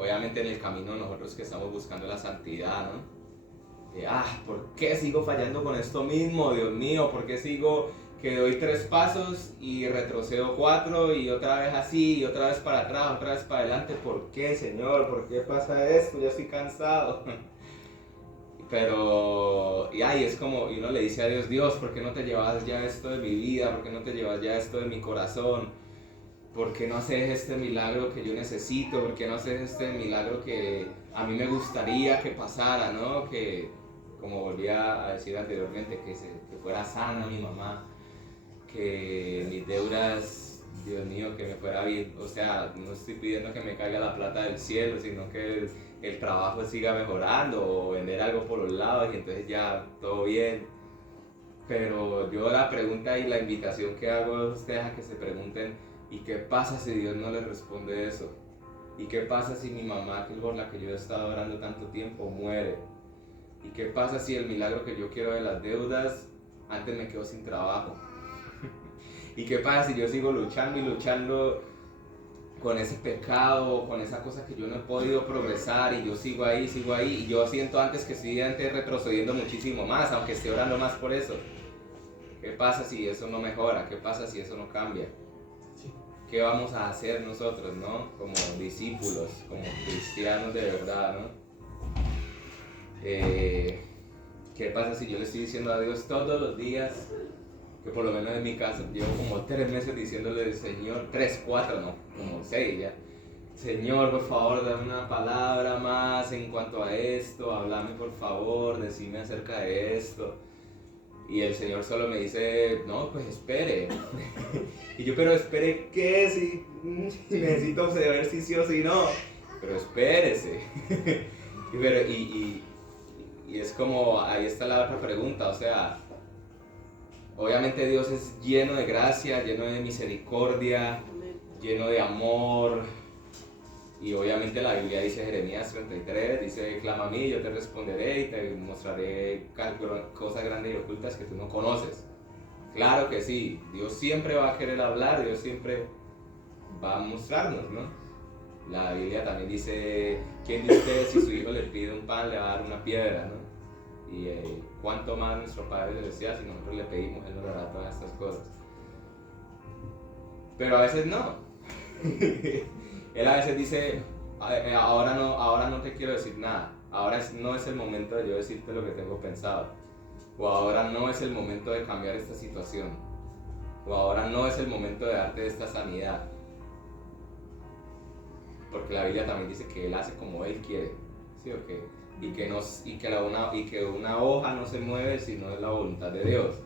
obviamente en el camino nosotros que estamos buscando la santidad, ¿no? ¿Por qué sigo fallando con esto mismo? Dios mío, ¿por qué sigo que doy 3 pasos y retrocedo 4 y otra vez así y otra vez para atrás, otra vez para adelante? ¿Por qué, Señor? ¿Por qué pasa esto? Ya estoy cansado. Pero, y es como, y uno le dice a Dios, Dios, ¿por qué no te llevas ya esto de mi vida? ¿Por qué no te llevas ya esto de mi corazón? ¿Por qué no haces este milagro que yo necesito? ¿Por qué no haces este milagro que a mí me gustaría que pasara, ¿no? Que, como volvía a decir anteriormente, que fuera sana mi mamá, que mis deudas, Dios mío, que me fuera bien. O sea, no estoy pidiendo que me caiga la plata del cielo, sino que el trabajo siga mejorando o vender algo por los lados y entonces ya todo bien. Pero yo la pregunta y la invitación que hago a ustedes a que se pregunten, ¿y qué pasa si Dios no les responde eso? ¿Y qué pasa si mi mamá, que es por la que yo he estado orando tanto tiempo, muere? ¿Y qué pasa si el milagro que yo quiero de las deudas, antes me quedo sin trabajo? ¿Y qué pasa si yo sigo luchando y luchando con ese pecado, con esa cosa que yo no he podido progresar y yo sigo ahí y yo siento antes que estoy antes retrocediendo muchísimo más, aunque esté orando más por eso? ¿Qué pasa si eso no mejora? ¿Qué pasa si eso no cambia? ¿Qué vamos a hacer nosotros, no? Como discípulos, como cristianos de verdad, ¿no? ¿Qué pasa si yo le estoy diciendo a Dios todos los días, que por lo menos en mi caso, llevo como 3 meses diciéndole, Señor, 3, 4, no, como 6 ya. Señor, por favor, dame una palabra más en cuanto a esto, háblame por favor, decime acerca de esto. Y el Señor solo me dice, no, pues espere. Y yo, pero espere, ¿qué? Si necesito saber si sí o si no. Pero espérese. Y es como, ahí está la otra pregunta, o sea, obviamente Dios es lleno de gracia, lleno de misericordia, lleno de amor. Y obviamente la Biblia dice, Jeremías 33, dice, clama a mí, yo te responderé y te mostraré cosas grandes y ocultas que tú no conoces. Claro que sí, Dios siempre va a querer hablar, Dios siempre va a mostrarnos, ¿no? La Biblia también dice, ¿quién de ustedes si su hijo le pide un pan le va a dar una piedra, ¿no? Y cuánto más nuestro Padre Celestial, si nosotros le pedimos, Él nos dará todas estas cosas. Pero a veces no. Él a veces dice, ahora no te quiero decir nada, ahora no es el momento de yo decirte lo que tengo pensado, o ahora no es el momento de cambiar esta situación, o ahora no es el momento de darte esta sanidad. Porque la Biblia también dice que Él hace como Él quiere, ¿sí o qué? Y que una hoja no se mueve si no es la voluntad de Dios.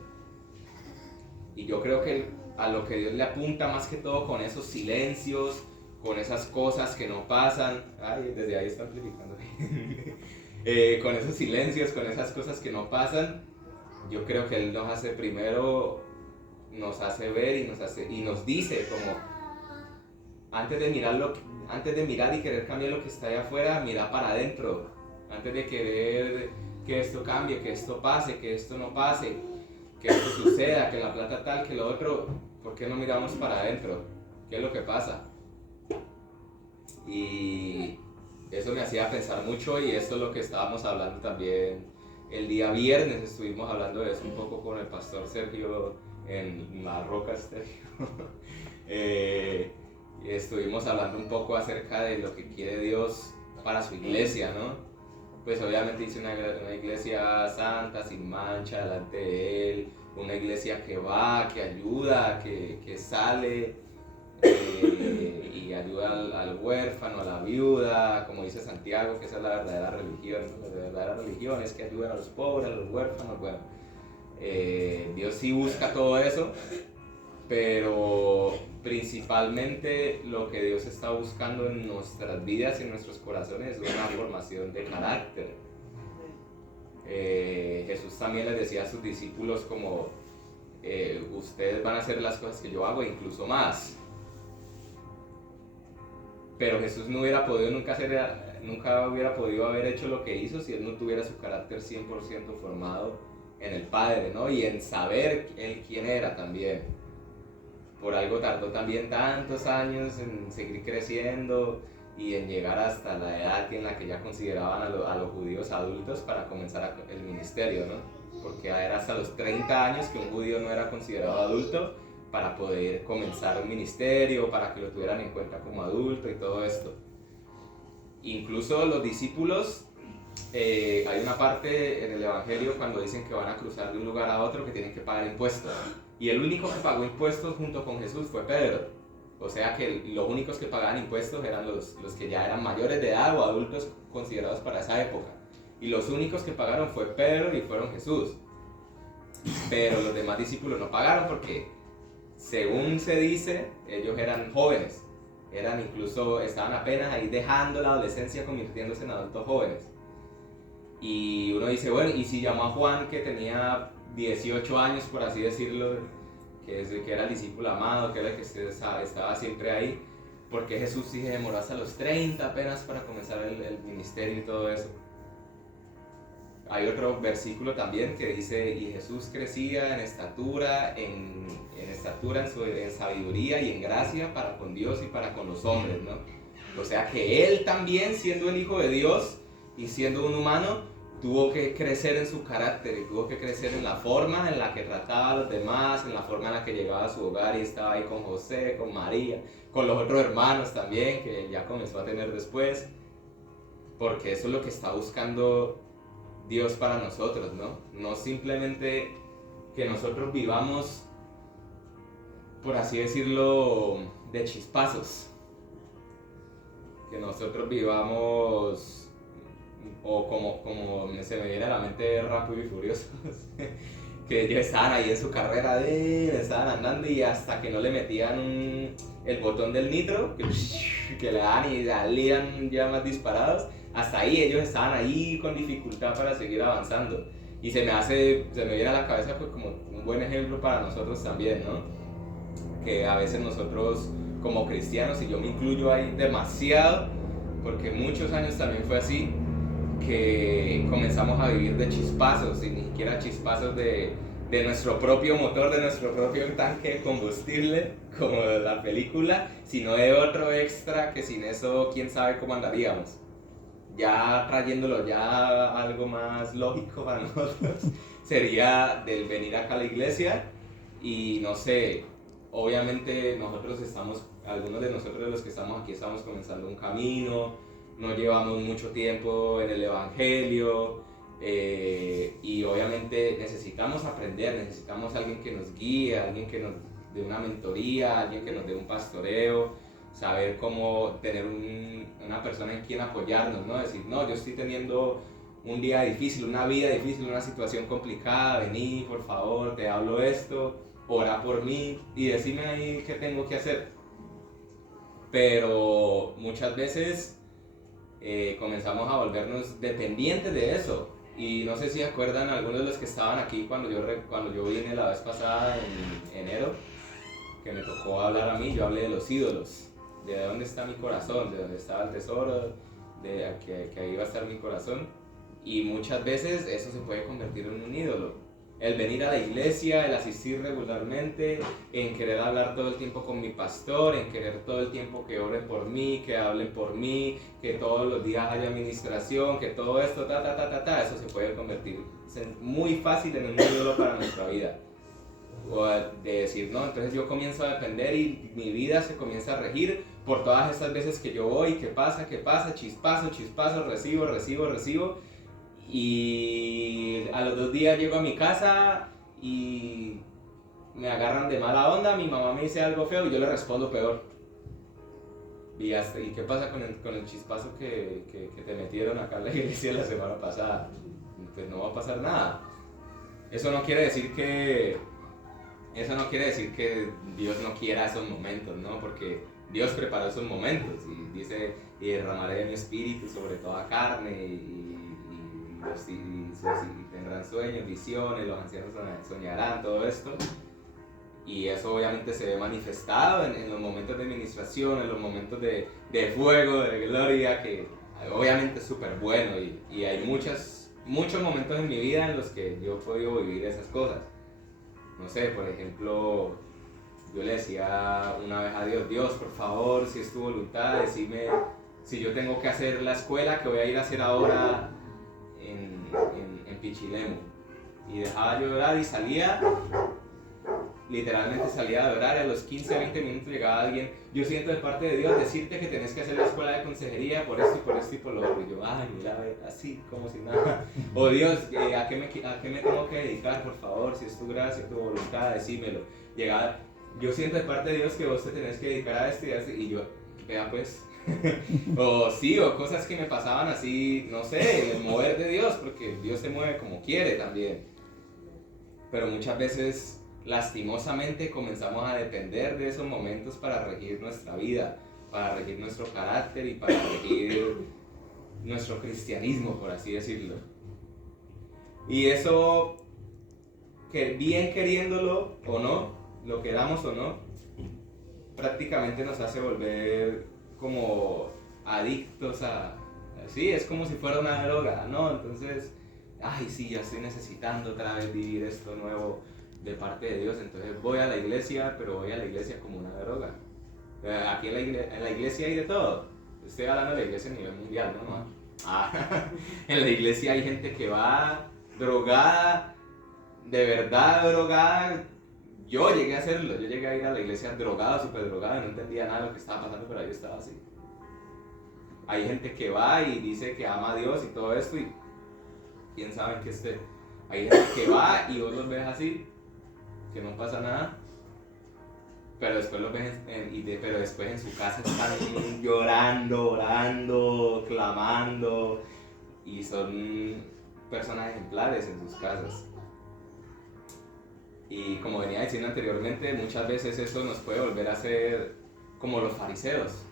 Y yo creo que a lo que Dios le apunta más que todo con esos silencios, con esas cosas que no pasan, desde ahí está amplificando, con esos silencios, con esas cosas que no pasan, yo creo que Él nos hace primero, nos hace ver y nos dice como, antes de mirar y querer cambiar lo que está allá afuera, mira para adentro, antes de querer que esto cambie, que esto pase, que esto no pase, que esto suceda, que la plata tal, que lo otro, ¿por qué no miramos para adentro? ¿Qué es lo que pasa? Y eso me hacía pensar mucho y esto es lo que estábamos hablando también el día viernes, estuvimos hablando de eso un poco con el pastor Sergio en La Roca Estéreo. Estuvimos hablando un poco acerca de lo que quiere Dios para su iglesia, ¿no? Pues obviamente dice una iglesia santa, sin mancha, delante de Él, una iglesia que va, que ayuda, que sale y ayuda al huérfano, a la viuda, como dice Santiago, que esa es la verdadera religión, ¿no? La verdadera religión es que ayudan a los pobres, a los huérfanos, bueno. Dios sí busca todo eso, pero principalmente lo que Dios está buscando en nuestras vidas y en nuestros corazones es una formación de carácter. Jesús también les decía a sus discípulos como ustedes van a hacer las cosas que yo hago e incluso más. Pero Jesús no hubiera podido nunca hubiera podido haber hecho lo que hizo si Él no tuviera su carácter 100% formado en el Padre, ¿no? Y en saber Él quién era también. Por algo tardó también tantos años en seguir creciendo y en llegar hasta la edad en la que ya consideraban a los judíos adultos para comenzar el ministerio, ¿no? Porque era hasta los 30 años que un judío no era considerado adulto para poder comenzar un ministerio, para que lo tuvieran en cuenta como adulto y todo esto. Incluso los discípulos, hay una parte en el Evangelio cuando dicen que van a cruzar de un lugar a otro que tienen que pagar impuestos. Y el único que pagó impuestos junto con Jesús fue Pedro. O sea que los únicos que pagaban impuestos eran los que ya eran mayores de edad o adultos considerados para esa época. Y los únicos que pagaron fue Pedro y fueron Jesús. Pero los demás discípulos no pagaron porque, según se dice, ellos eran jóvenes. Estaban apenas ahí dejando la adolescencia, convirtiéndose en adultos jóvenes. Y uno dice, bueno, ¿y si llamó a Juan, que tenía 18 años, por así decirlo, que era el discípulo amado, que era el que estaba siempre ahí? ¿Por qué Jesús sí se demoró hasta los 30 apenas para comenzar el ministerio y todo eso? Hay otro versículo también que dice, y Jesús crecía en estatura, en sabiduría y en gracia para con Dios y para con los hombres, ¿no? O sea que él también, siendo el Hijo de Dios y siendo un humano, tuvo que crecer en su carácter y tuvo que crecer en la forma en la que trataba a los demás, en la forma en la que llegaba a su hogar y estaba ahí con José, con María, con los otros hermanos también, que ya comenzó a tener después, porque eso es lo que está buscando Dios para nosotros, ¿no? No simplemente que nosotros vivamos, por así decirlo, de chispazos, que nosotros vivamos, o como se me viene a la mente, Rápidos y Furiosos, que ellos estaban ahí en su carrera, estaban andando y hasta que no le metían el botón del nitro, que le daban y salían ya más disparados, hasta ahí ellos estaban ahí con dificultad para seguir avanzando. Y se me viene a la cabeza pues como un buen ejemplo para nosotros también, ¿no? Que a veces nosotros como cristianos, y yo me incluyo ahí demasiado, porque muchos años también fue así, que comenzamos a vivir de chispazos, y ni siquiera chispazos de nuestro propio motor, de nuestro propio tanque de combustible, como la película, sino de otro extra que sin eso quién sabe cómo andaríamos. Ya trayéndolo ya algo más lógico para nosotros, sería del venir acá a la iglesia y no sé, obviamente algunos de nosotros de los que estamos aquí estamos comenzando un camino, no llevamos mucho tiempo en el Evangelio, y obviamente necesitamos aprender, necesitamos alguien que nos guíe, alguien que nos dé una mentoría, alguien que nos dé un pastoreo, saber cómo tener una persona en quien apoyarnos, ¿no? Decir, no, yo estoy teniendo un día difícil, una vida difícil, una situación complicada, vení, por favor, te hablo esto, ora por mí y decime ahí qué tengo que hacer. Pero muchas veces comenzamos a volvernos dependientes de eso. Y no sé si acuerdan algunos de los que estaban aquí cuando yo vine la vez pasada en enero, que me tocó hablar a mí, yo hablé de los ídolos, de dónde está mi corazón, de dónde estaba el tesoro, de que ahí va a estar mi corazón. Y muchas veces eso se puede convertir en un ídolo. El venir a la iglesia, el asistir regularmente, en querer hablar todo el tiempo con mi pastor, en querer todo el tiempo que oren por mí, que hablen por mí, que todos los días haya administración, que todo esto, eso se puede convertir muy fácil en un ídolo para nuestra vida. O de decir, no, entonces yo comienzo a depender y mi vida se comienza a regir por todas estas veces que yo voy, que pasa, chispazo, recibo. Y a los 2 días llego a mi casa y me agarran de mala onda, mi mamá me dice algo feo y yo le respondo peor. ¿Y qué pasa con el chispazo que te metieron acá en la iglesia la semana pasada? Pues no va a pasar nada. Eso no quiere decir que Dios no quiera esos momentos, ¿no? Porque Dios preparó esos momentos y dice, y derramaré de mi espíritu sobre toda carne y tendrán sueños, visiones, los ancianos soñarán, todo esto. Y eso obviamente se ve manifestado en los momentos de administración, en los momentos de fuego, de gloria, que obviamente es súper bueno y hay muchos momentos en mi vida en los que yo he podido vivir esas cosas. No sé, por ejemplo, yo le decía una vez a Dios, por favor, si es tu voluntad, decime Si yo tengo que hacer la escuela que voy a ir a hacer ahora en Pichilemu. Y dejaba yo de orar y salía, literalmente salía de orar y a los 15, 20 minutos llegaba alguien. Yo siento de parte de Dios decirte que tenés que hacer la escuela de consejería por esto y por esto y por lo otro. Y yo, ay, mira, así, como si nada. O Dios, ¿a qué me tengo que dedicar? Por favor, si es tu gracia, tu voluntad, decímelo. Llegaba, yo siento de parte de Dios que vos te tenés que dedicar a esto y a esto. Y yo, vea pues. O sí, o cosas que me pasaban así, no sé, el mover de Dios, porque Dios se mueve como quiere también. Pero muchas veces, lastimosamente, comenzamos a depender de esos momentos para regir nuestra vida, para regir nuestro carácter y para regir nuestro cristianismo, por así decirlo. Y eso, que bien queriéndolo o no, lo queramos o no, prácticamente nos hace volver como adictos a... Sí, es como si fuera una droga, ¿no? Entonces, ay, sí, ya estoy necesitando otra vez vivir esto nuevo de parte de Dios, entonces voy a la iglesia, pero voy a la iglesia como una droga. Aquí en la iglesia hay de todo. Estoy hablando de la iglesia a nivel mundial, ¿no? En la iglesia hay gente que va drogada, de verdad drogada. Yo llegué a hacerlo, yo llegué a ir a la iglesia drogada, súper drogada, no entendía nada de lo que estaba pasando, pero yo estaba así. Hay gente que va y dice que ama a Dios y todo esto, y quién sabe que esté. Hay gente que va y vos los ves así, que no pasa nada, pero después los ves pero después en su casa están llorando, orando, clamando, y son personas ejemplares en sus casas. Y como venía diciendo anteriormente, muchas veces eso nos puede volver a ser como los fariseos,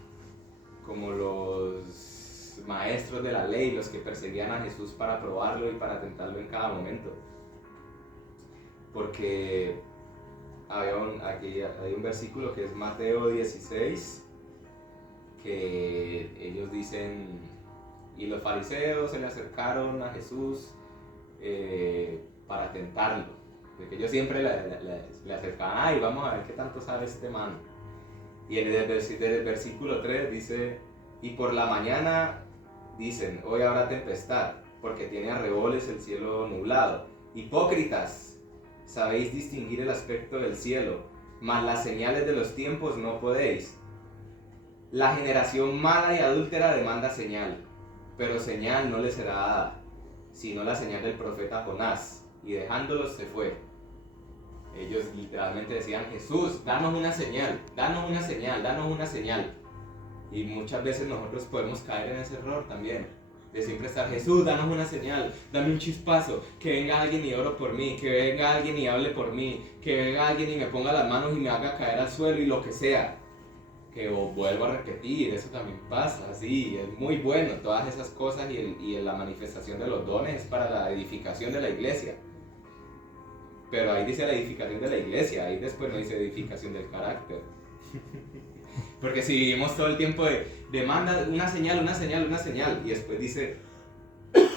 como los maestros de la ley, los que perseguían a Jesús para probarlo y para tentarlo en cada momento. Porque aquí hay un versículo que es Mateo 16, que ellos dicen, y los fariseos se le acercaron a Jesús para tentarlo. Porque ellos siempre le acercaban, ay, vamos a ver qué tanto sabe este man. Y en el versículo 3 dice, y por la mañana dicen, hoy habrá tempestad, porque tiene arreboles el cielo nublado. Hipócritas, sabéis distinguir el aspecto del cielo, mas las señales de los tiempos no podéis. La generación mala y adúltera demanda señal, pero señal no le será dada, sino la señal del profeta Jonás. Y dejándolos se fue. Ellos literalmente decían, Jesús, danos una señal, danos una señal, danos una señal. Y muchas veces nosotros podemos caer en ese error también, de siempre estar, Jesús, danos una señal, dame un chispazo, que venga alguien y ore por mí, que venga alguien y hable por mí, que venga alguien y me ponga las manos y me haga caer al suelo y lo que sea. Que vuelvo a repetir, eso también pasa, sí, es muy bueno, todas esas cosas y la manifestación de los dones es para la edificación de la iglesia. Pero ahí dice la edificación de la iglesia, ahí después no dice edificación del carácter. Porque si vivimos todo el tiempo de manda una señal, una señal, una señal, y después dice,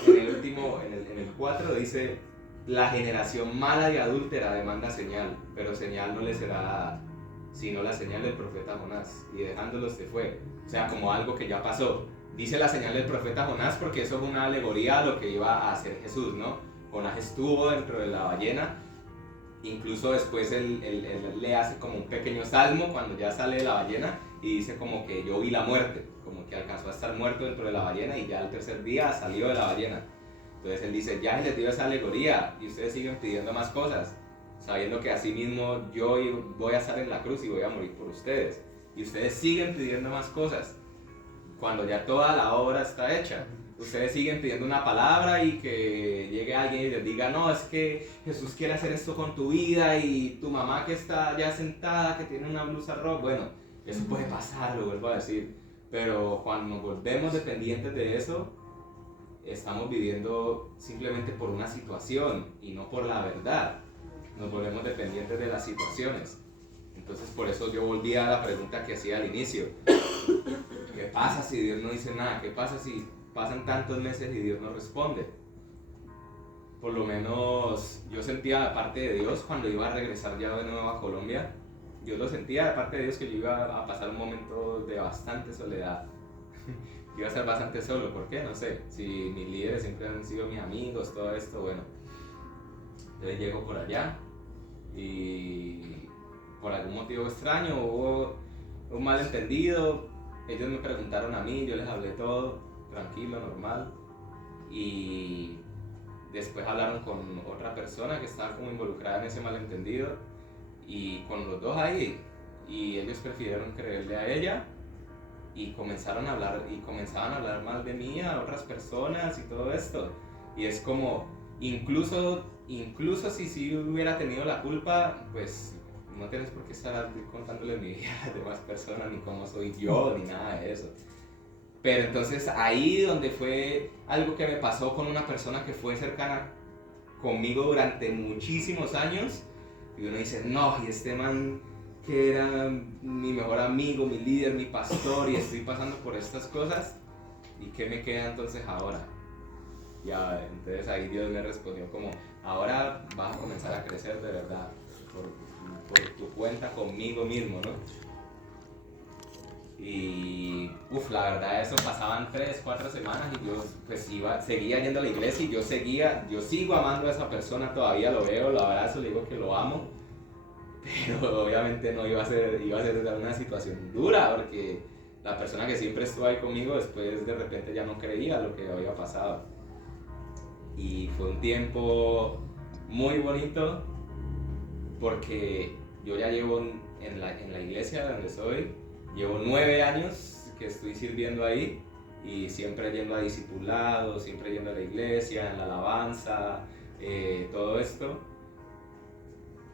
en el último, en el 4 dice, la generación mala y adúltera demanda señal, pero señal no le será dada, sino la señal del profeta Jonás, y dejándolos se fue. O sea, como algo que ya pasó. Dice la señal del profeta Jonás porque eso es una alegoría a lo que iba a hacer Jesús, ¿no? Jonás estuvo dentro de la ballena. Incluso después él le hace como un pequeño salmo cuando ya sale de la ballena y dice como que yo vi la muerte, como que alcanzó a estar muerto dentro de la ballena y ya al tercer día salió de la ballena. Entonces él dice, ya les dio esa alegoría y ustedes siguen pidiendo más cosas, sabiendo que así mismo yo voy a estar en la cruz y voy a morir por ustedes. Y ustedes siguen pidiendo más cosas cuando ya toda la obra está hecha. Ustedes siguen pidiendo una palabra y que llegue alguien y les diga, no, es que Jesús quiere hacer esto con tu vida y tu mamá que está ya sentada, que tiene una blusa roja. Bueno, eso puede pasar, lo vuelvo a decir. Pero cuando nos volvemos dependientes de eso, estamos viviendo simplemente por una situación y no por la verdad. Nos volvemos dependientes de las situaciones. Entonces por eso yo volví a la pregunta que hacía al inicio. ¿Qué pasa si Dios no dice nada? ¿Qué pasa si pasan tantos meses y Dios no responde? Por lo menos yo sentía de parte de Dios cuando iba a regresar ya de nuevo a Colombia. Yo lo sentía de parte de Dios que yo iba a pasar un momento de bastante soledad. iba a estar bastante solo. ¿Por qué? No sé. Si mis líderes siempre han sido mis amigos, todo esto, bueno. Entonces llego por allá y por algún motivo extraño hubo un malentendido. Ellos me preguntaron a mí, yo les hablé todo, tranquilo, normal. Y después hablaron con otra persona que estaba como involucrada en ese malentendido y con los dos ahí. Y ellos prefirieron creerle a ella y comenzaban a hablar mal de mí a otras personas y todo esto. Y es como, incluso si hubiera tenido la culpa, pues no tienes por qué estar contándole mi vida a las demás personas, ni cómo soy yo, ni nada de eso. Pero entonces ahí donde fue algo que me pasó con una persona que fue cercana conmigo durante muchísimos años, y uno dice, no, y este man que era mi mejor amigo, mi líder, mi pastor, y estoy pasando por estas cosas, ¿y qué me queda entonces ahora? Ya, entonces ahí Dios me respondió como, ahora vas a comenzar a crecer de verdad, por tu cuenta conmigo mismo, ¿no? Y la verdad eso pasaban 3, 4 semanas y yo pues seguía yendo a la iglesia y yo sigo amando a esa persona, todavía lo veo, lo abrazo, le digo que lo amo, pero obviamente no iba a ser una situación dura porque la persona que siempre estuvo ahí conmigo después de repente ya no creía lo que había pasado. Y fue un tiempo muy bonito porque yo ya llevo en la iglesia donde soy, llevo 9 años que estoy sirviendo ahí y siempre yendo a discipulado, siempre yendo a la iglesia, en la alabanza, todo esto.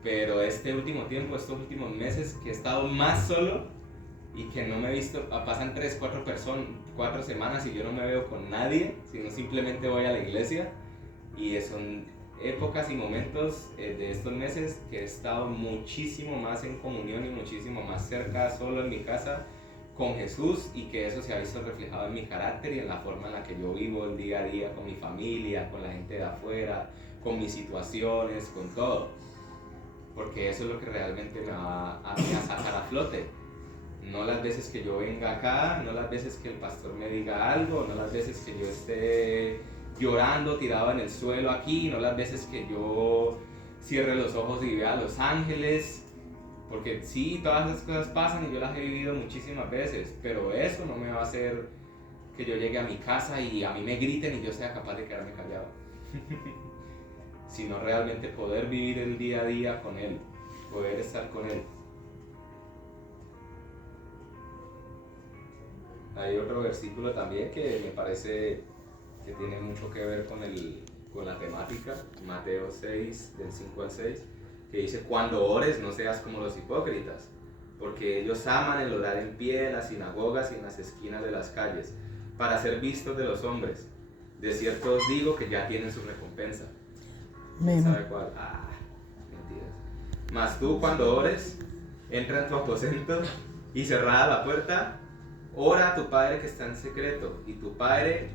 Pero este último tiempo, estos últimos meses que he estado más solo y que no me he visto, pasan 3, 4 semanas y yo no me veo con nadie, sino simplemente voy a la iglesia, y son épocas y momentos de estos meses que he estado muchísimo más en comunión y muchísimo más cerca, solo en mi casa con Jesús, y que eso se ha visto reflejado en mi carácter y en la forma en la que yo vivo el día a día con mi familia, con la gente de afuera, con mis situaciones, con todo, porque eso es lo que realmente me va a sacar a flote. No las veces que yo venga acá, no las veces que el pastor me diga algo, no las veces que yo esté llorando tirado en el suelo aquí, no las veces que yo cierre los ojos y vea a los ángeles, porque sí, todas esas cosas pasan y yo las he vivido muchísimas veces, pero eso no me va a hacer que yo llegue a mi casa y a mí me griten y yo sea capaz de quedarme callado. Sino realmente poder vivir el día a día con Él, poder estar con Él. Hay otro versículo también que me parece que tiene mucho que ver con la temática, Mateo 6, del 5 al 6, que dice, cuando ores no seas como los hipócritas, porque ellos aman el orar en pie en las sinagogas y en las esquinas de las calles, para ser vistos de los hombres. De cierto os digo que ya tienen su recompensa. ¿Quién sabe cuál? Mentiras. Mas tú cuando ores, entra en tu aposento y cerrada la puerta, ora a tu Padre que está en secreto, y tu Padre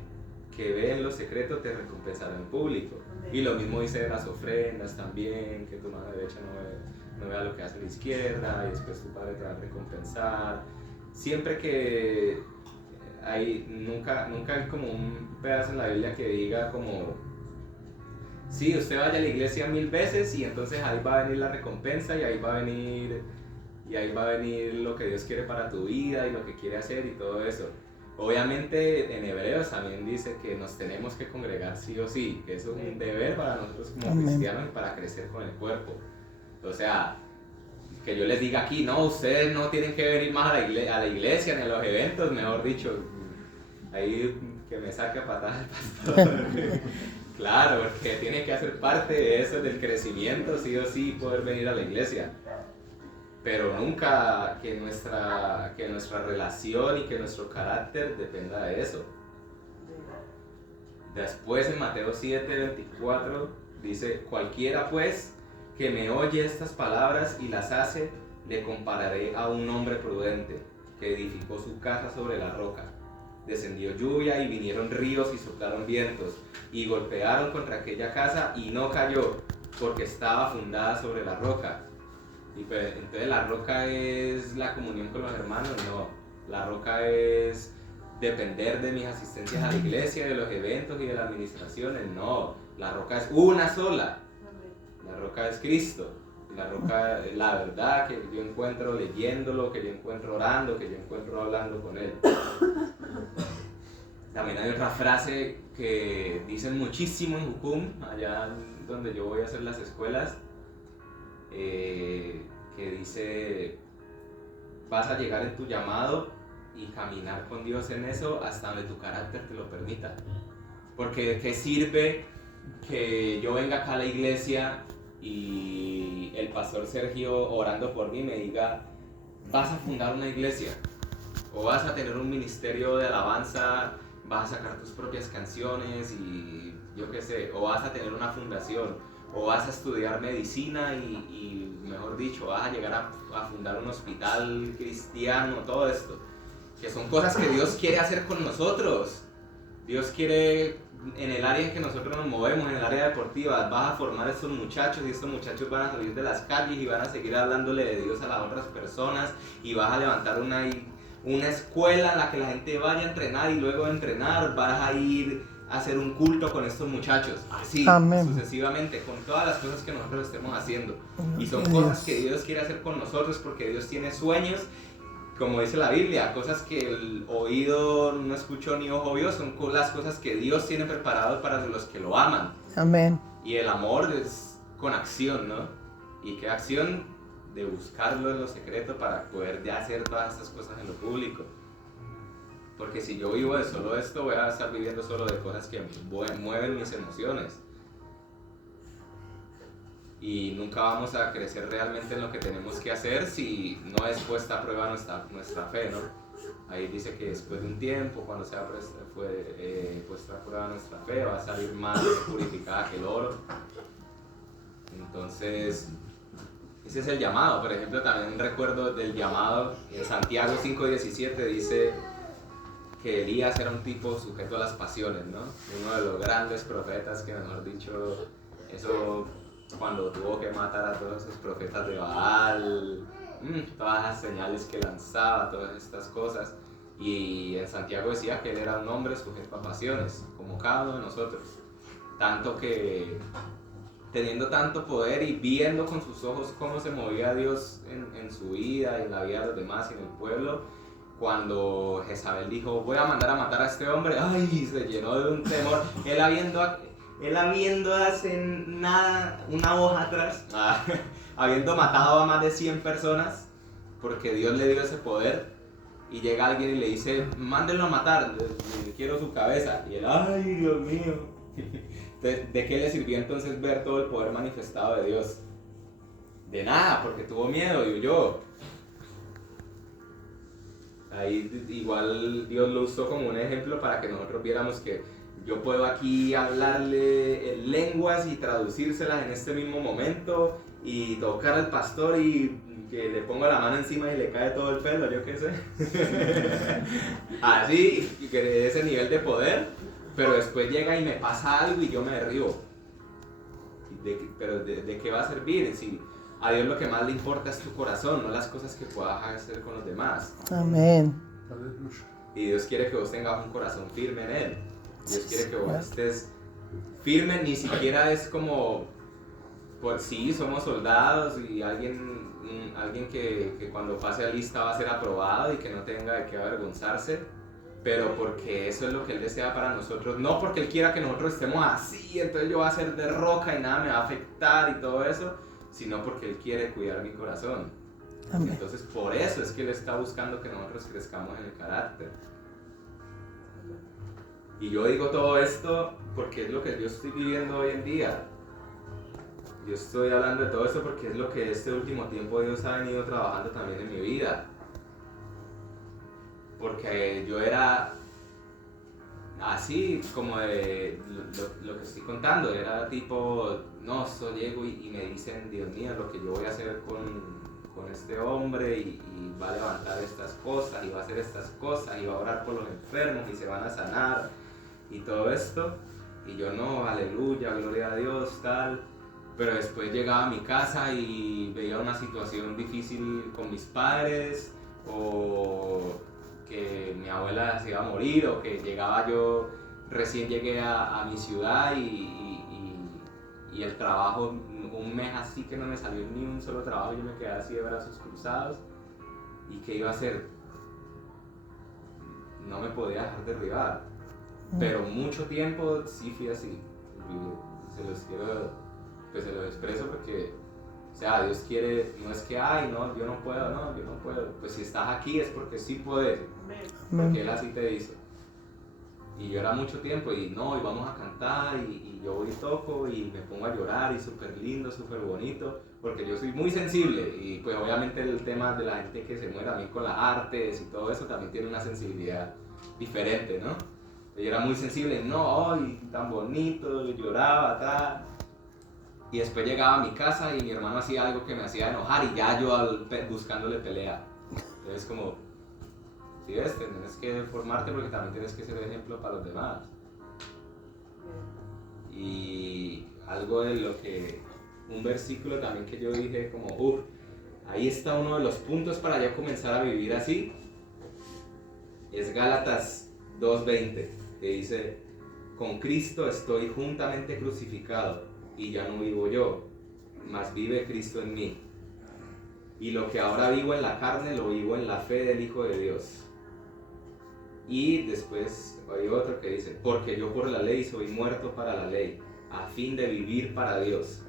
que ve en lo secreto te recompensará en público. Y lo mismo dice de las ofrendas también, que tu mano derecha no vea lo que hace la izquierda, y después tu Padre te va a recompensar. Siempre que nunca hay como un pedazo en la Biblia que diga como, sí, usted vaya a la iglesia 1000 veces y entonces ahí va a venir la recompensa y ahí va a venir lo que Dios quiere para tu vida y lo que quiere hacer y todo eso. Obviamente en Hebreos también dice que nos tenemos que congregar sí o sí, que eso es un deber para nosotros como cristianos y para crecer con el cuerpo. O sea, que yo les diga aquí, no, ustedes no tienen que venir más a la iglesia ni a los eventos, mejor dicho, ahí que me saque a patadas el pastor. Claro, porque tiene que hacer parte de eso, del crecimiento, sí o sí, poder venir a la iglesia. Pero nunca que nuestra relación y que nuestro carácter dependa de eso. Después en Mateo 7:24 dice, cualquiera pues que me oye estas palabras y las hace, le compararé a un hombre prudente que edificó su casa sobre la roca. Descendió lluvia y vinieron ríos y soplaron vientos y golpearon contra aquella casa y no cayó porque estaba fundada sobre la roca. Y pues, entonces la roca es la comunión con los hermanos, no, la roca es depender de mis asistencias a la iglesia, de los eventos y de las administraciones. No, la roca es una sola. La roca es Cristo. La roca es la verdad que yo encuentro leyéndolo, que yo encuentro orando, que yo encuentro hablando con Él. También hay otra frase que dicen muchísimo en Jucum, allá donde yo voy a hacer las escuelas, que dice: vas a llegar en tu llamado y caminar con Dios en eso hasta donde tu carácter te lo permita. Porque ¿de qué sirve que yo venga acá a la iglesia y el pastor Sergio, orando por mí, me diga: vas a fundar una iglesia, o vas a tener un ministerio de alabanza, vas a sacar tus propias canciones y yo qué sé, o vas a tener una fundación, o vas a estudiar medicina y mejor dicho, vas a llegar a fundar un hospital cristiano, todo esto, que son cosas que Dios quiere hacer con nosotros. Dios quiere, en el área en que nosotros nos movemos, en el área deportiva, vas a formar a estos muchachos y estos muchachos van a salir de las calles y van a seguir hablándole de Dios a las otras personas, y vas a levantar una escuela en la que la gente vaya a entrenar, y luego de entrenar vas a ir a hacer un culto con estos muchachos, así. Amén. Sucesivamente, con todas las cosas que nosotros estemos haciendo. Y son cosas que Dios quiere hacer con nosotros, porque Dios tiene sueños, como dice la Biblia, cosas que el oído no escuchó ni ojo vio, son las cosas que Dios tiene preparado para los que lo aman. Amén. Y el amor es con acción, ¿no? ¿Y qué acción? De buscarlo en lo secreto para poder ya hacer todas estas cosas en lo público. Porque si yo vivo de solo esto, voy a estar viviendo solo de cosas que mueven mis emociones. Y nunca vamos a crecer realmente en lo que tenemos que hacer si no es puesta a prueba nuestra fe, ¿no? Ahí dice que después de un tiempo, cuando sea puesta a prueba nuestra fe, va a salir más purificada que el oro. Entonces, ese es el llamado. Por ejemplo, también recuerdo del llamado en Santiago 5:17 dice que Elías era un tipo sujeto a las pasiones, ¿no? Uno de los grandes profetas que, mejor dicho, eso cuando tuvo que matar a todos esos profetas de Baal, todas las señales que lanzaba, todas estas cosas. Y en Santiago decía que él era un hombre sujeto a pasiones, como cada uno de nosotros. Tanto que, teniendo tanto poder y viendo con sus ojos cómo se movía Dios en su vida y en la vida de los demás y en el pueblo, cuando Jezabel dijo: voy a mandar a matar a este hombre, ¡ay! Se llenó de un temor. Él habiendo hace nada, una hoja atrás, habiendo matado a más de 100 personas, porque Dios le dio ese poder, y llega alguien y le dice: mándenlo a matar, quiero su cabeza. Y él: ¡ay, Dios mío! ¿De qué le sirvió entonces ver todo el poder manifestado de Dios? De nada, porque tuvo miedo y huyó. Ahí igual Dios lo usó como un ejemplo para que nosotros viéramos que yo puedo aquí hablarle en lenguas y traducírselas en este mismo momento, y tocar al pastor y que le ponga la mano encima y le cae todo el pelo, yo qué sé. Así, y que de ese nivel de poder, pero después llega y me pasa algo y yo me derribo. Pero ¿de qué va a servir? Si a Dios lo que más le importa es tu corazón, no las cosas que puedas hacer con los demás. Amén. Y Dios quiere que vos tengas un corazón firme en Él. Dios quiere que vos estés firme, ni siquiera es como, pues sí, somos soldados y alguien que cuando pase a lista va a ser aprobado y que no tenga de qué avergonzarse, pero porque eso es lo que Él desea para nosotros, no porque Él quiera que nosotros estemos así, entonces yo voy a ser de roca y nada me va a afectar y todo eso, sino porque Él quiere cuidar mi corazón. Amén. Entonces por eso es que Él está buscando que nosotros crezcamos en el carácter. Y yo digo todo esto porque es lo que yo estoy viviendo hoy en día. Yo estoy hablando de todo esto porque es lo que este último tiempo Dios ha venido trabajando también en mi vida. Porque yo era así como de lo que estoy contando, era tipo, no, esto llego y me dicen: Dios mío, lo que yo voy a hacer con este hombre y va a levantar estas cosas y va a hacer estas cosas y va a orar por los enfermos y se van a sanar y todo esto, y yo no, aleluya, gloria a Dios, tal. Pero después llegaba a mi casa y veía una situación difícil con mis padres, o que mi abuela se iba a morir o que llegaba yo, recién llegué a mi ciudad y el trabajo, un mes así que no me salió ni un solo trabajo, yo me quedé así de brazos cruzados. ¿Y qué iba a hacer? No me podía dejar derribar. Pero mucho tiempo sí fui así. Se los quiero, pues se los expreso porque, o sea, Dios quiere, no es que, ay, no, yo no puedo. Pues si estás aquí es porque sí puedes, porque Él así te hizo. Y yo era mucho tiempo y no, y vamos a cantar y yo voy y toco y me pongo a llorar y súper lindo, súper bonito, porque yo soy muy sensible y pues obviamente el tema de la gente que se muere también con las artes y todo eso también tiene una sensibilidad diferente, ¿no? Yo era muy sensible, no, ay, tan bonito, yo lloraba, tal. Y después llegaba a mi casa y mi hermano hacía algo que me hacía enojar y ya yo buscándole pelea. Entonces como, ¿sí ves? Tienes que formarte porque también tienes que ser ejemplo para los demás. Y algo de lo que, un versículo también que yo dije como, ahí está uno de los puntos para yo comenzar a vivir así, es Gálatas 2:20, que dice, con Cristo estoy juntamente crucificado y ya no vivo yo, mas vive Cristo en mí. Y lo que ahora vivo en la carne, lo vivo en la fe del Hijo de Dios. Y después hay otro que dice, porque yo por la ley soy muerto para la ley, a fin de vivir para Dios.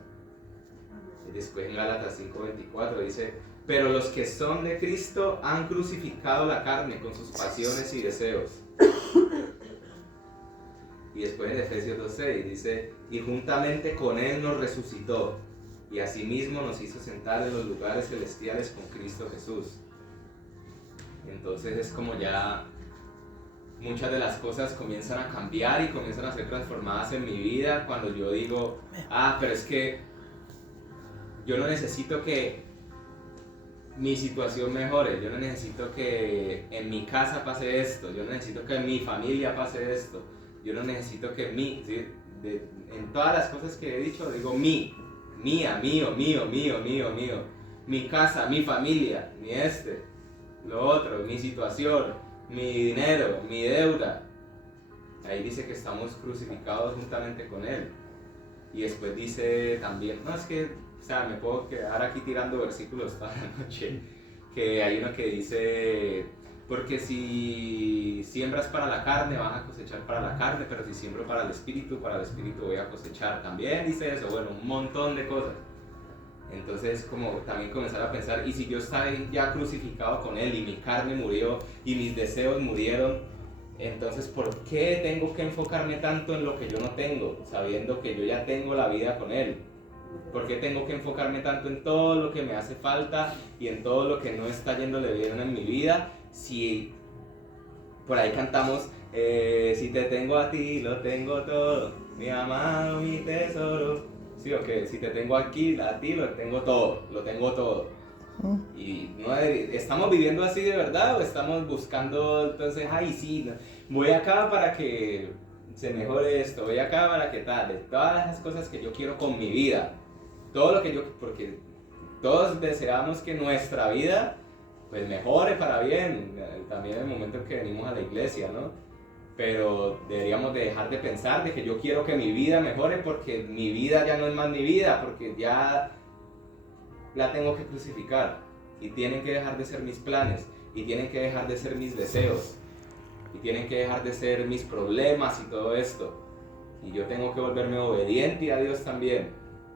Y después en Gálatas 5:24 dice, pero los que son de Cristo han crucificado la carne con sus pasiones y deseos. Y después en Efesios 2:6 dice, y juntamente con Él nos resucitó, y asimismo nos hizo sentar en los lugares celestiales con Cristo Jesús. Entonces es como ya muchas de las cosas comienzan a cambiar y comienzan a ser transformadas en mi vida cuando yo digo, pero es que yo no necesito que mi situación mejore, yo no necesito que en mi casa pase esto, yo no necesito que en mi familia pase esto, yo no necesito que ¿sí? En todas las cosas que he dicho digo mía, mío, mi casa, mi familia, lo otro, mi situación, mi dinero, mi deuda. Ahí dice que estamos crucificados juntamente con Él. Y después dice también, no es que, o sea, me puedo quedar aquí tirando versículos toda la noche, que hay uno que dice, porque si siembras para la carne vas a cosechar para la carne, pero si siembro para el espíritu voy a cosechar. También dice eso, bueno, un montón de cosas. Entonces como también comenzar a pensar, y si yo estoy ya crucificado con Él y mi carne murió y mis deseos murieron, entonces ¿por qué tengo que enfocarme tanto en lo que yo no tengo, sabiendo que yo ya tengo la vida con Él? ¿Por qué tengo que enfocarme tanto en todo lo que me hace falta y en todo lo que no está yéndole bien en mi vida? Si por ahí cantamos, si te tengo a ti, lo tengo todo, mi amado, mi tesoro. Sí, ok, si te tengo aquí, a ti lo tengo todo. Y no, ¿estamos viviendo así de verdad o estamos buscando entonces, ay sí, voy acá para que se mejore esto, voy acá para que tal, de todas las cosas que yo quiero con mi vida, todo lo que yo, porque todos deseamos que nuestra vida pues mejore para bien, también en el momento en que venimos a la iglesia, ¿no? Pero deberíamos de dejar de pensar de que yo quiero que mi vida mejore porque mi vida ya no es más mi vida, porque ya la tengo que crucificar y tienen que dejar de ser mis planes y tienen que dejar de ser mis deseos y tienen que dejar de ser mis problemas y todo esto, y yo tengo que volverme obediente a Dios también.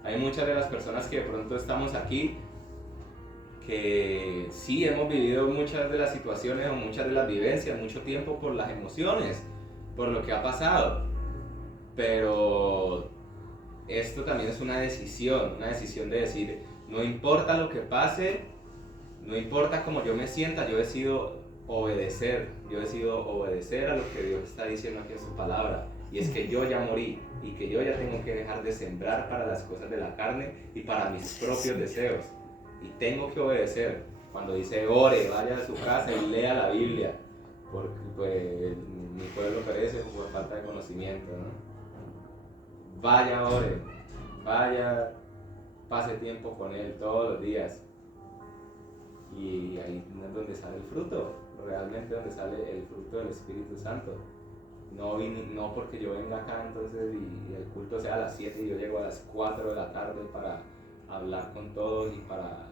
Hay muchas de las personas que de pronto estamos aquí que sí hemos vivido muchas de las situaciones o muchas de las vivencias mucho tiempo por las emociones, por lo que ha pasado, pero esto también es una decisión de decir, no importa lo que pase, no importa cómo yo me sienta, yo decido obedecer a lo que Dios está diciendo aquí en su palabra, y es que yo ya morí y que yo ya tengo que dejar de sembrar para las cosas de la carne y para mis propios deseos, y tengo que obedecer. Cuando dice ore, vaya a su casa y lea la Biblia, porque pues mi pueblo perece por falta de conocimiento, ¿no? Vaya, ore, vaya, pase tiempo con Él todos los días, y ahí es donde sale el fruto, realmente donde sale el fruto del Espíritu Santo. No porque yo venga acá entonces y el culto sea a las 7 y yo llego a las 4 de la tarde para hablar con todos y para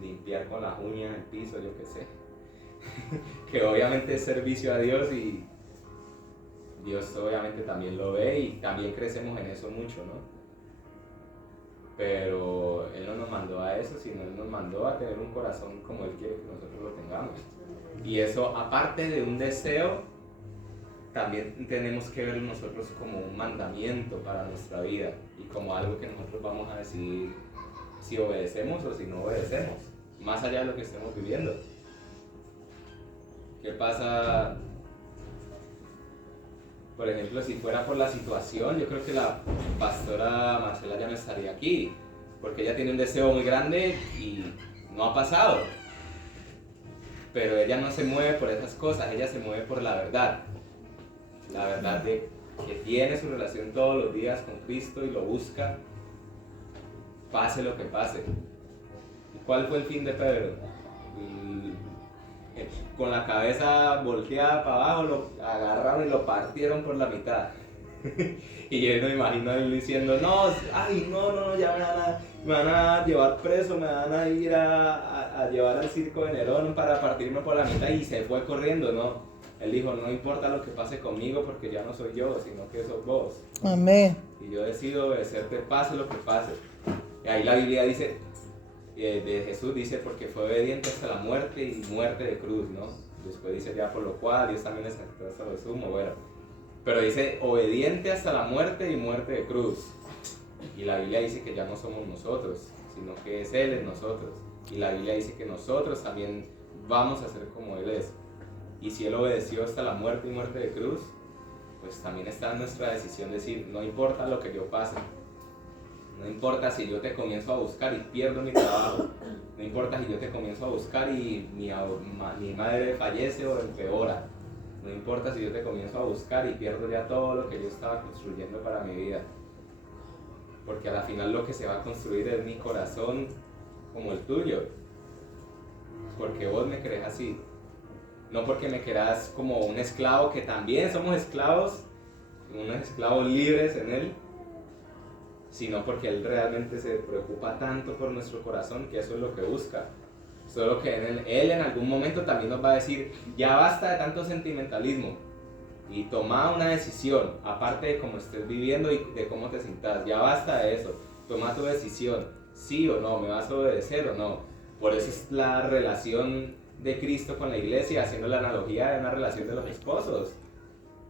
limpiar con las uñas el piso, yo qué sé. Que obviamente es servicio a Dios y Dios obviamente también lo ve y también crecemos en eso mucho, ¿no? Pero Él no nos mandó a eso, sino Él nos mandó a tener un corazón como Él quiere que nosotros lo tengamos. Y eso, aparte de un deseo, también tenemos que ver nosotros como un mandamiento para nuestra vida y como algo que nosotros vamos a decidir si obedecemos o si no obedecemos, más allá de lo que estemos viviendo. ¿Qué pasa? Por ejemplo, si fuera por la situación, yo creo que la pastora Marcela ya no estaría aquí, porque ella tiene un deseo muy grande y no ha pasado. Pero ella no se mueve por esas cosas, ella se mueve por la verdad. La verdad de que tiene su relación todos los días con Cristo y lo busca, pase lo que pase. ¿Cuál fue el fin de Pedro? Con la cabeza volteada para abajo, lo agarraron y lo partieron por la mitad. Y yo me imagino a él diciendo, no, ya me van a llevar preso, me van a ir a llevar al circo de Nerón para partirme por la mitad, y se fue corriendo, ¿no? Él dijo, no importa lo que pase conmigo porque ya no soy yo, sino que sos vos. Amén. Y yo decido obedecerte, pase lo que pase. Y ahí la Biblia dice, de Jesús dice, porque fue obediente hasta la muerte y muerte de cruz, ¿no? Después dice, ya por lo cual Dios también les aceptó hasta lo sumo, bueno. Pero dice, obediente hasta la muerte y muerte de cruz. Y la Biblia dice que ya no somos nosotros, sino que es Él en nosotros. Y la Biblia dice que nosotros también vamos a ser como Él es. Y si Él obedeció hasta la muerte y muerte de cruz, pues también está en nuestra decisión decir, no importa lo que yo pase. No importa si yo te comienzo a buscar y pierdo mi trabajo. No importa si yo te comienzo a buscar y mi madre fallece o empeora. No importa si yo te comienzo a buscar y pierdo ya todo lo que yo estaba construyendo para mi vida. Porque a la final lo que se va a construir es mi corazón como el tuyo. Porque vos me querés así. No porque me querás como un esclavo, que también somos esclavos, unos esclavos libres en Él, sino porque Él realmente se preocupa tanto por nuestro corazón que eso es lo que busca. Solo que Él en algún momento también nos va a decir, ya basta de tanto sentimentalismo y toma una decisión, aparte de cómo estés viviendo y de cómo te sientas, ya basta de eso, toma tu decisión, sí o no, me vas a obedecer o no. Por eso es la relación de Cristo con la iglesia, haciendo la analogía de una relación de los esposos.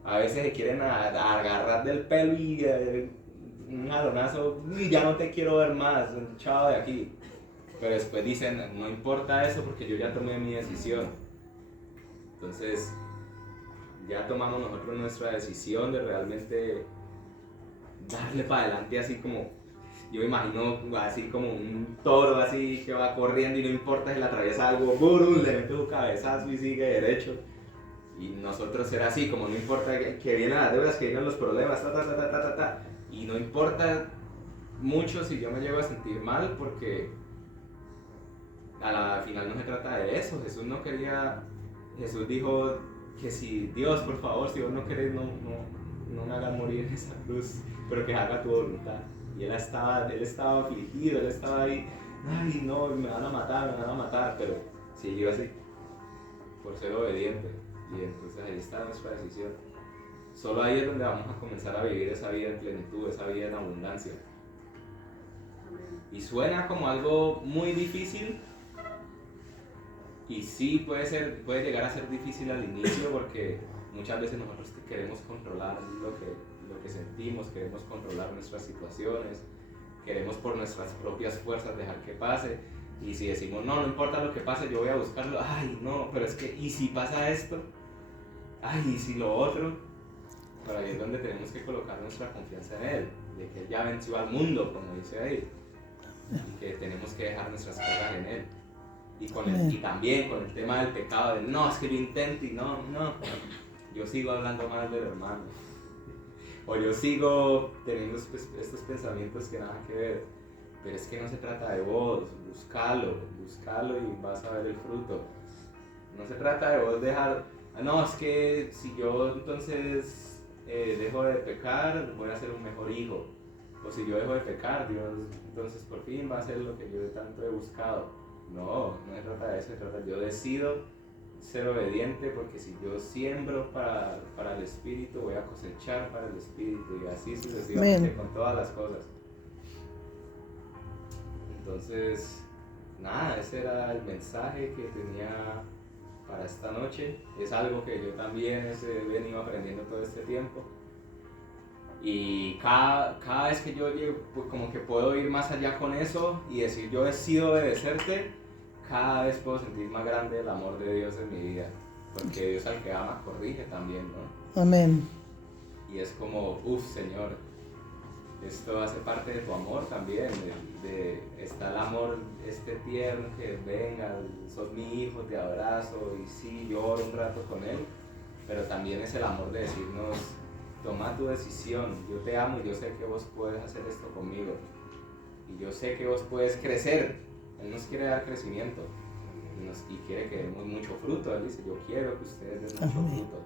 A veces se quieren agarrar del pelo y un jalonazo, y ya no te quiero ver más, chao de aquí. Pero después dicen, no importa eso porque yo ya tomé mi decisión. Entonces, ya tomamos nosotros nuestra decisión de realmente darle para adelante, así como, yo me imagino así como un toro así que va corriendo y no importa si le atraviesa algo, ¡burum!, le mete su cabezazo y sigue derecho. Y nosotros ser así, como no importa que vienen las deudas, que vienen los problemas, y no importa mucho si yo me llego a sentir mal, porque a la final no se trata de eso. Jesús dijo que si Dios, por favor, si vos no querés, no me hagas morir en esa cruz, pero que haga tu voluntad. Y él estaba afligido, él estaba ahí, ay no, me van a matar, pero siguió así, por ser obediente. Y entonces ahí está nuestra decisión. Solo ahí es donde vamos a comenzar a vivir esa vida en plenitud, esa vida en abundancia. Y suena como algo muy difícil, y sí puede llegar a ser difícil al inicio, porque muchas veces nosotros queremos controlar lo que sentimos, queremos controlar nuestras situaciones, queremos por nuestras propias fuerzas dejar que pase. Y si decimos, no importa lo que pase, yo voy a buscarlo, ay no, pero es que, ¿y si pasa esto? Ay, ¿y si lo otro? Pero ahí es donde tenemos que colocar nuestra confianza en Él, de que Él ya venció al mundo, como dice ahí, y que tenemos que dejar nuestras cargas en Él. Y también con el tema del pecado, de no, es que yo intento y no, yo sigo hablando mal del hermano, o yo sigo teniendo estos pensamientos que nada que ver. pero es que no se trata de vos, búscalo y vas a ver el fruto. No se trata de vos dejar, no, es que si yo entonces dejo de pecar, voy a ser un mejor hijo. O si yo dejo de pecar, Dios entonces por fin va a hacer lo que yo tanto he buscado. No se trata de eso, se trata, yo decido ser obediente, porque si yo siembro para el Espíritu, voy a cosechar para el Espíritu, y así sucesivamente con todas las cosas. Entonces, nada, ese era el mensaje que tenía para esta noche. Es algo que yo también he venido aprendiendo todo este tiempo. Y cada vez que yo llego, pues como que puedo ir más allá con eso y decir yo decido obedecerte, cada vez puedo sentir más grande el amor de Dios en mi vida. Porque Dios al que ama corrige también, ¿no? Amén. Y es como, Señor, esto hace parte de tu amor también, está el amor este tierno que venga, sos mi hijo, te abrazo y sí, lloro un rato con él, pero también es el amor de decirnos, toma tu decisión, yo te amo y yo sé que vos puedes hacer esto conmigo y yo sé que vos puedes crecer. Él nos quiere dar crecimiento y quiere que demos mucho fruto. Él dice, yo quiero que ustedes den mucho fruto,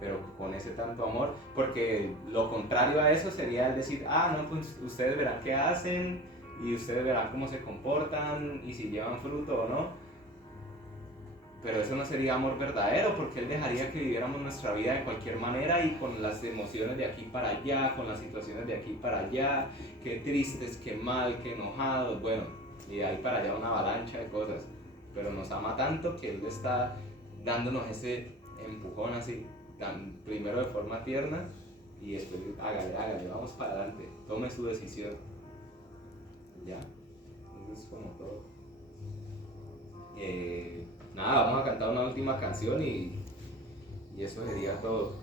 pero con ese tanto amor, porque lo contrario a eso sería el decir, no, pues ustedes verán qué hacen y ustedes verán cómo se comportan y si llevan fruto o no. Pero eso no sería amor verdadero, porque Él dejaría que viviéramos nuestra vida de cualquier manera y con las emociones de aquí para allá, con las situaciones de aquí para allá, qué tristes, qué mal, qué enojados, bueno, y de ahí para allá una avalancha de cosas. Pero nos ama tanto que Él está dándonos ese empujón así, primero de forma tierna y después hágale, vamos para adelante, tome su decisión. Ya, eso es como todo. Nada, vamos a cantar una última canción y eso sería todo.